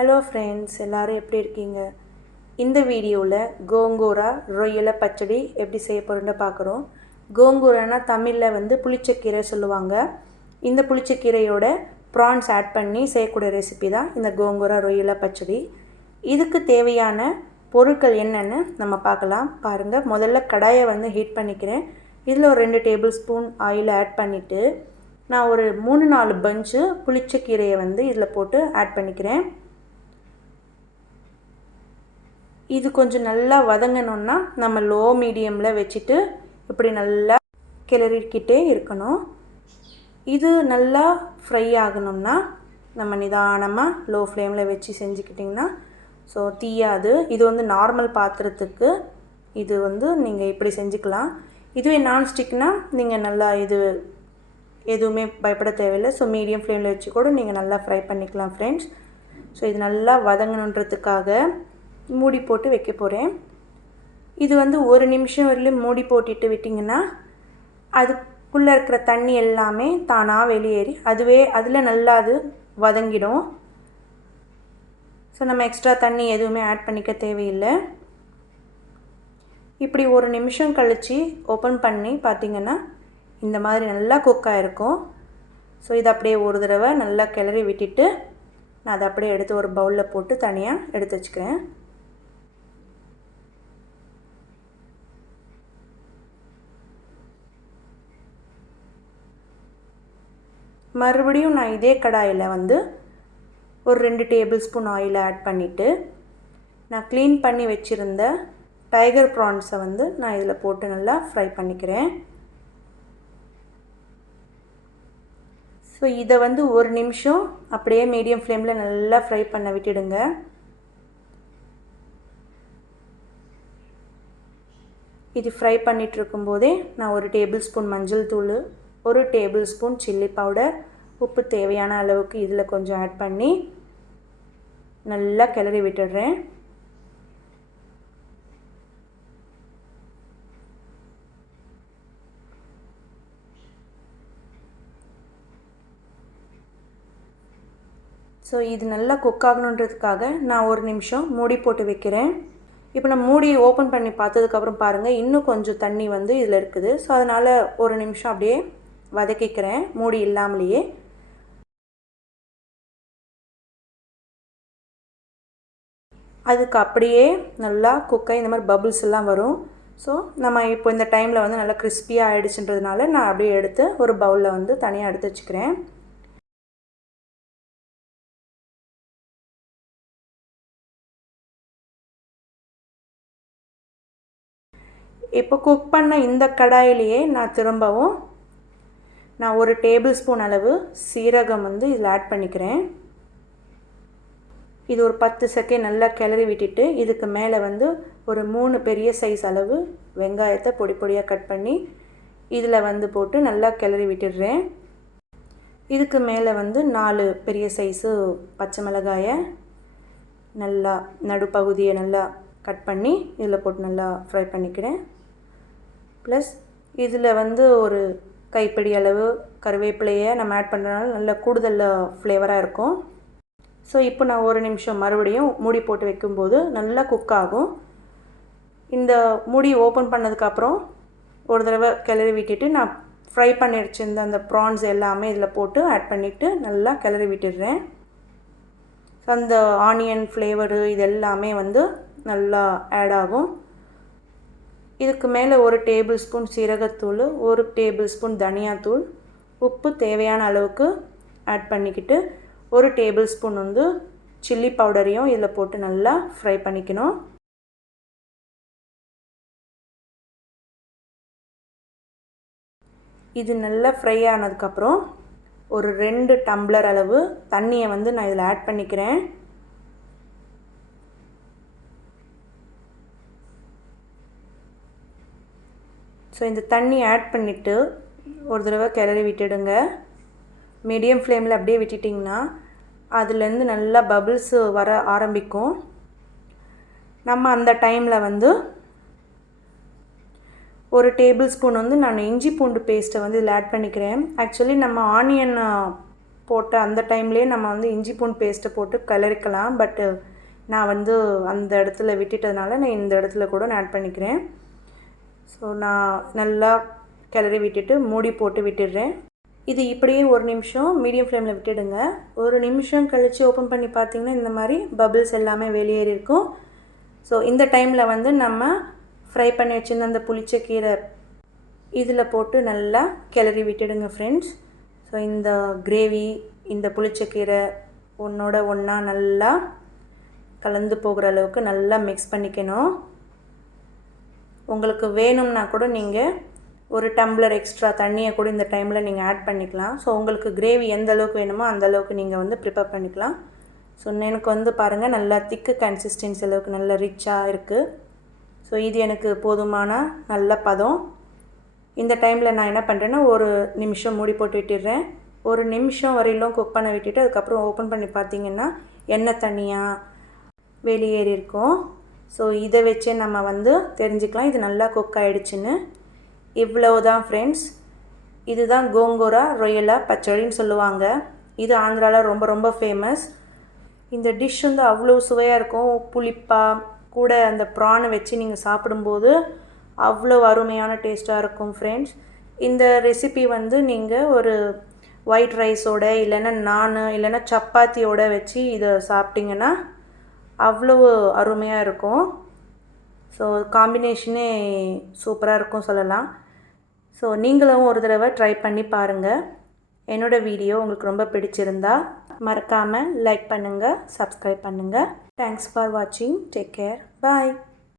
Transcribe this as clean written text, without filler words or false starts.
Hello friends, எல்லோரும் எப்படி இருக்கீங்க? இந்த வீடியோவில் கோங்கூரா ரொய்யலை பச்சடி எப்படி செய்ய போகிறோன்னு பார்க்குறோம். கோங்கூரானா தமிழில் புளிச்சக்கீரை சொல்லுவாங்க. இந்த புளிச்சக்கீரையோட ப்ரான்ஸ் ஆட் பண்ணி செய்யக்கூடிய ரெசிபி தான் இந்த கோங்கூரா ரொய்யலை பச்சடி. இதுக்கு தேவையான பொருட்கள் என்னென்னு நம்ம பார்க்கலாம். பாருங்கள், முதல்ல கடாயை ஹீட் பண்ணிக்கிறேன். இதில் ஒரு 2 டேபிள் ஸ்பூன் ஆயில் ஆட் பண்ணிவிட்டு நான் ஒரு 3-4 பஞ்சு புளிச்சக்கீரையை இதில் போட்டு ஆட் பண்ணிக்கிறேன். இது கொஞ்சம் நல்லா வதங்கணுன்னா நம்ம லோ மீடியமில் வச்சுட்டு இப்படி நல்லா கிளறிக்கிட்டே இருக்கணும். இது நல்லா ஃப்ரை ஆகணும்னா நம்ம நிதானமாக லோ ஃப்ளேமில் வச்சு செஞ்சுக்கிட்டிங்கன்னா தீயாது. இது நார்மல் பாத்திரத்துக்கு இது நீங்கள் இப்படி செஞ்சுக்கலாம். இதுவே நான்ஸ்டிக்னால் நீங்கள் நல்லா எதுவுமே பயப்பட தேவையில்லை. மீடியம் ஃப்ளேமில் வச்சு கூட நீங்கள் நல்லா ஃப்ரை பண்ணிக்கலாம் ஃப்ரெண்ட்ஸ். இது நல்லா வதங்கணுன்றதுக்காக மூடி போட்டு வைக்க போகிறேன். இது 1 நிமிஷம் வரையிலும் மூடி போட்டுட்டு விட்டிங்கன்னா அதுக்குள்ளே இருக்கிற தண்ணி எல்லாமே தானாக வெளியேறி அதில் நல்லா அது வதங்கிடும். நம்ம எக்ஸ்ட்ரா தண்ணி எதுவுமே ஆட் பண்ணிக்க தேவையில்லை. இப்படி 1 நிமிஷம் கழித்து ஓப்பன் பண்ணி பார்த்திங்கன்னா இந்த மாதிரி நல்லா குக் ஆகிருக்கும். இதை அப்படியே ஒரு தடவை நல்லா கிளறி விட்டுட்டு நான் அதை அப்படியே எடுத்து ஒரு பவுலில் போட்டு தனியாக எடுத்து வச்சுக்கிறேன். மறுபடியும் நான் இதே கடாயில் ஒரு 2 டேபிள் ஸ்பூன் ஆயில் ஆட் பண்ணிவிட்டு நான் க்ளீன் பண்ணி வச்சுருந்த டைகர் ப்ரான்ஸை நான் இதில் போட்டு நல்லா ஃப்ரை பண்ணிக்கிறேன். இதை 1 நிமிஷம் அப்படியே மீடியம் ஃப்ளேமில் நல்லா ஃப்ரை பண்ண விட்டுடுங்க. இது ஃப்ரை பண்ணிகிட்ருக்கும்போதே நான் 1 டேபிள் ஸ்பூன் மஞ்சள் தூள், 1 டேபிள் ஸ்பூன் சில்லி பவுடர், உப்பு தேவையான அளவுக்கு இதில் கொஞ்சம் ஆட் பண்ணி நல்லா கிளறி விட்டுடுறேன். இது நல்லா குக் ஆகணுன்றதுக்காக நான் 1 நிமிஷம் மூடி போட்டு வைக்கிறேன். இப்போ நான் மூடி ஓப்பன் பண்ணி பார்த்ததுக்கப்புறம் பாருங்கள், இன்னும் கொஞ்சம் தண்ணி இதில் இருக்குது. அதனால் 1 நிமிஷம் அப்படியே வதக்கிக்கிறேன் மூடி இல்லாமலேயே. அதுக்கு அப்படியே நல்லா குக்காய் இந்த மாதிரி பபுள்ஸ் எல்லாம் வரும். நம்ம இப்போ இந்த டைமில் நல்லா கிறிஸ்பியாக ஆகிடுச்சுன்றதுனால நான் அப்படியே எடுத்து ஒரு பவுலில் தனியாக எடுத்து வச்சுக்கிறேன். இப்போ குக் பண்ண இந்த கடாயிலேயே நான் திரும்பவும் 1 டேபிள் ஸ்பூன் அளவு சீரகம் இதில் ஆட் பண்ணிக்கிறேன். இது ஒரு 10 செகண்ட் நல்லா கிளறி விட்டுட்டு இதுக்கு மேலே ஒரு 3 பெரிய சைஸ் அளவு வெங்காயத்தை பொடி பொடியாக கட் பண்ணி இதில் போட்டு நல்லா கிளறி விட்டுடுறேன். இதுக்கு மேலே 4 பெரிய சைஸு பச்சை மிளகாயை நல்லா நடுப்பகுதியை நல்லா கட் பண்ணி இதில் போட்டு நல்லா ஃப்ரை பண்ணிக்கிறேன். ப்ளஸ் இதில் ஒரு கைப்பிடி அளவு கருவேப்பிலையை நம்ம ஆட் பண்ணுறதுனால நல்லா கூடுதல் ஃப்ளேவராக இருக்கும். இப்போ நான் 1 நிமிஷம் மறுபடியும் மூடி போட்டு வைக்கும்போது நல்லா குக் ஆகும். இந்த மூடி ஓப்பன் பண்ணதுக்கப்புறம் ஒரு தடவை கிளறி விட்டுட்டு நான் ஃப்ரை பண்ணி வச்சிருந்த அந்த ப்ரான்ஸ் எல்லாமே இதில் போட்டு ஆட் பண்ணிவிட்டு நல்லா கிளறி விட்டுடுறேன். அந்த ஆனியன் ஃப்ளேவரு இது எல்லாமே நல்லா ஆட் ஆகும். இதுக்கு மேலே 1 டேபிள் ஸ்பூன் சீரகத்தூள், 1 டேபிள் ஸ்பூன் தனியாத்தூள், உப்பு தேவையான அளவுக்கு ஆட் பண்ணிக்கிட்டு 1 டேபிள் ஸ்பூன் சில்லி பவுடரையும் இதில் போட்டு நல்லா ஃப்ரை பண்ணிக்கணும். இது நல்லா ஃப்ரை ஆனதுக்கப்புறம் ஒரு 2 டம்ளர் அளவு தண்ணியை நான் இதில் ஆட் பண்ணிக்கிறேன். இந்த தண்ணி ஆட் பண்ணிவிட்டு ஒரு தடவை கிளறி விட்டுடுங்க. மீடியம் ஃப்ளேமில் அப்படியே விட்டுட்டிங்கன்னா அதுலேருந்து நல்லா பபிள்ஸ் வர ஆரம்பிக்கும். நம்ம அந்த டைமில் 1 டேபிள் ஸ்பூன் நான் இஞ்சி பூண்டு பேஸ்ட்டை இதில் ஆட் பண்ணிக்கிறேன். ஆக்சுவலி நம்ம ஆனியன் போட்டு அந்த டைம்லேயே நம்ம வந்து இஞ்சி பூண்டு பேஸ்ட்டை போட்டு கிளறிக்கலாம். பட்டு நான் வந்து அந்த இடத்துல விட்டுட்டதுனால நான் இந்த இடத்துல கூட நான் ஆட் பண்ணிக்கிறேன். ஸோ நான் நல்லா கிளறி விட்டுட்டு மூடி போட்டு விட்டுடுறேன். இது இப்படியே ஒரு நிமிஷம் மீடியம் ஃப்ளேமில் விட்டுடுங்க. ஒரு நிமிஷம் கழித்து ஓப்பன் பண்ணி பார்த்திங்கன்னா இந்த மாதிரி பபிள்ஸ் எல்லாமே வெளியேறி இருக்கும். ஸோ இந்த டைமில் வந்து நம்ம ஃப்ரை பண்ணி வச்சுருந்த அந்த புளிச்சக்கீரை இதில் போட்டு நல்லா கிளறி விட்டுடுங்க ஃப்ரெண்ட்ஸ். ஸோ இந்த கிரேவி இந்த புளிச்சக்கீரை ஒன்றோட ஒன்றா நல்லா கலந்து போகிற அளவுக்கு நல்லா மிக்ஸ் பண்ணிக்கணும். உங்களுக்கு வேணும்னா கூட நீங்கள் ஒரு டம்ளர் எக்ஸ்ட்ரா தண்ணியை கூட இந்த டைமில் நீங்கள் ஆட் பண்ணிக்கலாம். ஸோ உங்களுக்கு கிரேவி எந்த அளவுக்கு வேணுமோ அந்த அளவுக்கு நீங்கள் வந்து ப்ரிப்பேர் பண்ணிக்கலாம். ஸோ எனக்கு வந்து பாருங்கள் நல்லா திக்கு கன்சிஸ்டன்சி அளவுக்கு நல்லா ரிச்சாக இருக்குது. ஸோ இது எனக்கு போதுமான நல்ல பதம். இந்த டைமில் நான் என்ன பண்ணுறேன்னா ஒரு நிமிஷம் மூடி போட்டு விட்டுடுறேன். ஒரு நிமிஷம் வரையிலும் குக் பண்ண விட்டுட்டு அதுக்கப்புறம் ஓப்பன் பண்ணி பார்த்திங்கன்னா எண்ணெய் தனியாக வெளியேறி இருக்கும். ஸோ இதை வச்சே நம்ம வந்து தெரிஞ்சுக்கலாம் இது நல்லா குக் ஆகிடுச்சின்னு. இவ்வளவுதான் ஃப்ரெண்ட்ஸ். இதுதான் கோங்கூரா ரொயலா பச்சடின்னு சொல்லுவாங்க. இது ஆந்திராவில் ரொம்ப ரொம்ப ஃபேமஸ். இந்த டிஷ் வந்து அவ்வளோ சுவையாக இருக்கும். புளிப்பாக கூட அந்த ப்ரானை வச்சு நீங்கள் சாப்பிடும்போது அவ்வளோ அருமையான டேஸ்ட்டாக இருக்கும் ஃப்ரெண்ட்ஸ். இந்த ரெசிபி வந்து நீங்கள் ஒரு ஒயிட் ரைஸோட இல்லைன்னா நான் இல்லைன்னா சப்பாத்தியோட வச்சு இதை சாப்பிட்டிங்கன்னா அவ்வளோ அருமையாக இருக்கும். ஸோ காம்பினேஷனே சூப்பராக இருக்கும் சொல்லலாம். ஸோ நீங்களும் ஒரு தடவை ட்ரை பண்ணி பாருங்கள். என்னோடய வீடியோ உங்களுக்கு ரொம்ப பிடிச்சிருந்தா மறக்காமல் லைக் பண்ணுங்கள், சப்ஸ்கிரைப் பண்ணுங்கள். தேங்க்ஸ் ஃபார் வாட்சிங். Take care. பாய்.